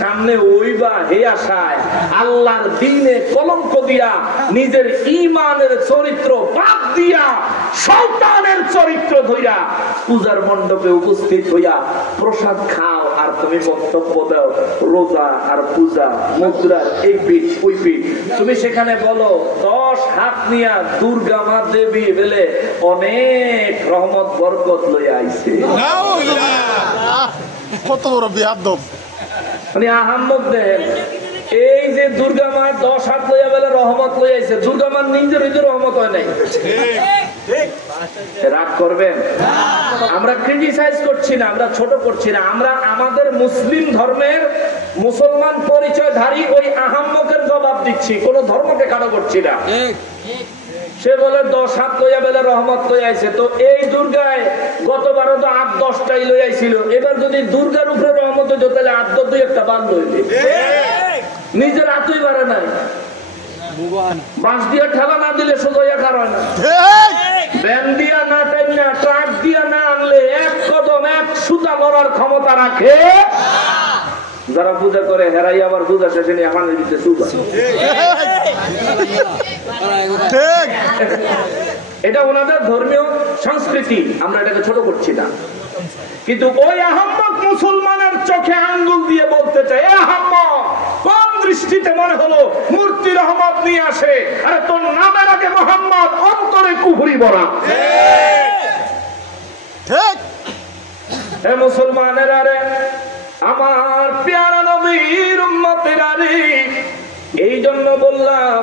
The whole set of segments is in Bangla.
সামনে ওইবা হে আশায় আল্লাহর দ্বীনে কলঙ্ক দিয়া নিজের ঈমানের চরিত্র বাদ দিয়া শয়তানের চরিত্র ধইরা পূজার মণ্ডপে উপস্থিত হইয়া প্রসাদ খাও আর তুমি বক্তব্য দাও রোজা আর পূজা মুদ্রা এই পিঠ ওই পিঠ। তুমি সেখানে বলো 10 হাত নিয়া দুর্গা মা দেবী বলে অনেক রহমত বরকত লইয়া আইছে। কত বড় বিয়াদব আহম্মদ দেন এই যে দুর্গা মা 10 হাত লইয়া বলে রহমত লইয়া আইছে, দুর্গা মা নিজের রহমত হয় নাই। রাগ করবেন? আমরা ক্রিটিসাইজ করছি না, আমরা ছোট করছি না, আমরা আমাদের মুসলিম ধর্মের মুসলমান পরিচয়ধারী ওই আহম্মকের জবাব দিচ্ছি, কোন ধর্মকে কাটো করছি না। সে বলে 10 হাত লইয়া বেলা রহমত লই আইছে, তো এই দুর্গায় গতবারও তো 8-10টাই লই আইছিল, এবার যদি দুর্গার উপরে রহমত হইতো তাহলে 8-2 একটা বাদ লইবে। নিজের হাতই বাড়ে নাই, বাঁশ দিয়ে ঠেলা না দিলে সোজা কারণ না, ব্যান দিয়া না টাইম না ট্রাক দিয়া না আনলে এক কদম এক সুতা লড়ার ক্ষমতা রাখে যারা পূজা করে। হেরাই আবার পূজা শেষে নিয়ে আমাদের দিতে সুতা। এটা ওনাদের ধর্মীয় সংস্কৃতি, আমরা এটাকে ছোট করছি না। কিন্তু ওই আহম্মক মুসলমানের চোখে আঙ্গুল দিয়ে বলতে চায়, এ আহম্মক কোন দৃষ্টিতে মনে হলো মূর্তি রহমত নিয়ে আসে? আরে তোর নামের আগে মোহাম্মদ, অন্তরে কুফরি ভরা। হে মুসলমানের আরে আমার প্যারা নবীর উম্মতেরা রে, এই জন্য বললাম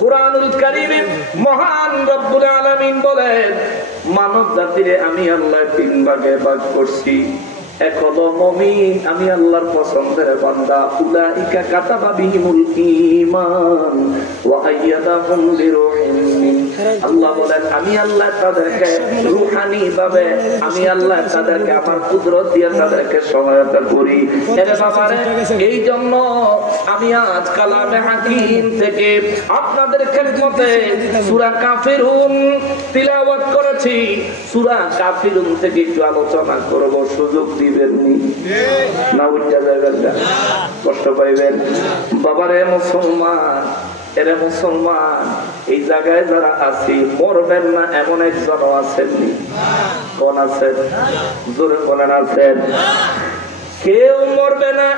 কুরআনুল কারীমে মহান রব্বুল আলামিন বলেন মানব জাতিরে আমি আল্লাহ 3 ভাগে ভাগ করছি। এক হলো মুমিন, আমি আল্লাহর পছন্দের বান্দা, উলাইকা কাতাবা বিহিমুল ঈমান ওয়া আইয়াদাহুম বিরূহিন মিন। আল্লাহ বলেন আমি আল্লাহ তাদেরকে রূহানি ভাবে, আমি আল্লাহ তাদেরকে আমার কুদরত দিয়ে তাদেরকে সহায়তা করি। এর ব্যাপারে এই জন্য আমি আজ কালামে হাকিম থেকে আপনাদের খেদমতে সূরা কাফিরুন তিলাওয়াত করেছি। সূরা কাফিরুন থেকে একটু আলোচনা করব, সুযোগ দিবেননি না? উঠা যাবেন না, কষ্ট পাইবেন। বাবারে মুসলমান, এরে মুসলমান, এই জায়গায় যারা আছি মরবেন না এমন একজন আছেননি? কোন আছেন? জোরে বলেন আছেন? কেউ মরবে না।